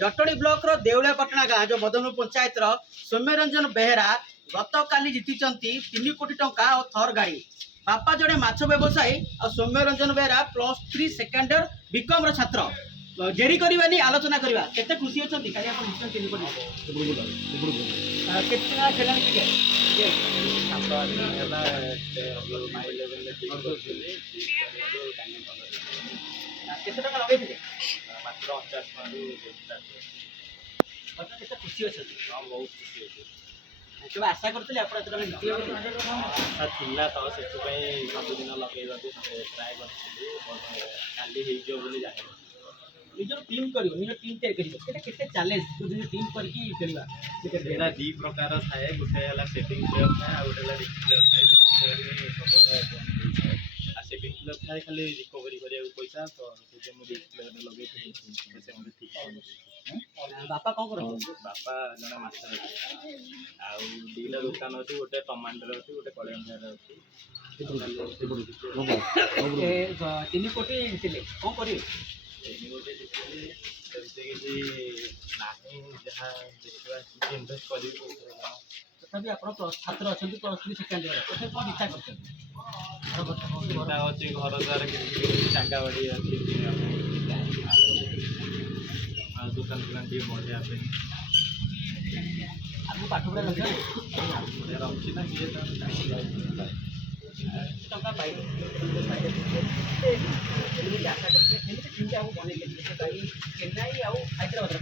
Jatni block रो देवलियापटना गाँ जो मदनपुर पंचायत रो सौम्य रंजन बेहेरा गत काली जीति 3 कोटी टंका और थर गाड़ी। बापा जड़े माछ व्यवसायी और Soumya Ranjan Behera +3 second year B Com रो छात्र। जेरी करवानी आलोचना करवा केते खुशी अछंती काली आपण निश्चय 3 कोटी केते ना खेलानी टिके ये सात आठ दिन है माइ लेवल केते टका लगैथिले मात्र 50 मतलब केते खुशी अछंती। बहुत खुशी अच्छे केबे आशा करथिले आपण एतटा जितिबे आशा थिला तो से सबुदिन लगे ट्राए कर जाए निजर टीम करियो निजर टीम तैयार करियो केते केते चैलेंज तो दिन टीम करके खेलवा एटा दी प्रकार थाए गोटे हला सेटिंग प्लेयर थाए आ गोटे हला रिस्क प्लेयर थाए रिस्क प्लेयर में सब आ सेटिंग प्लेयर थाए खाली रिकवरी करिया पैसा तो से मु रिस्क प्लेयर में लगे थे से मु ठीक बापा कोन करो बापा जने मास्टर आ दीला दुकान अछि गोटे टमाटर अछि गोटे कलेंडर अछि ए 3 कोटी थिले कोन करियो गोटे किसी नहीं जहाँ देखा इनभेस्ट कर तथापि आपण छात्र अछंती +3 सेकेंड इयर तथे कोन इच्छा करछन चिंता अच्छी घर द्वार किसी टाँगा बाड़ी अच्छी दुकान दुकान टी बढ़िया आपको पाठ पढ़ा लगे रखी ना किए टंका पाइ आशा करते हैं कि बने चेन्नई और हैदराबाद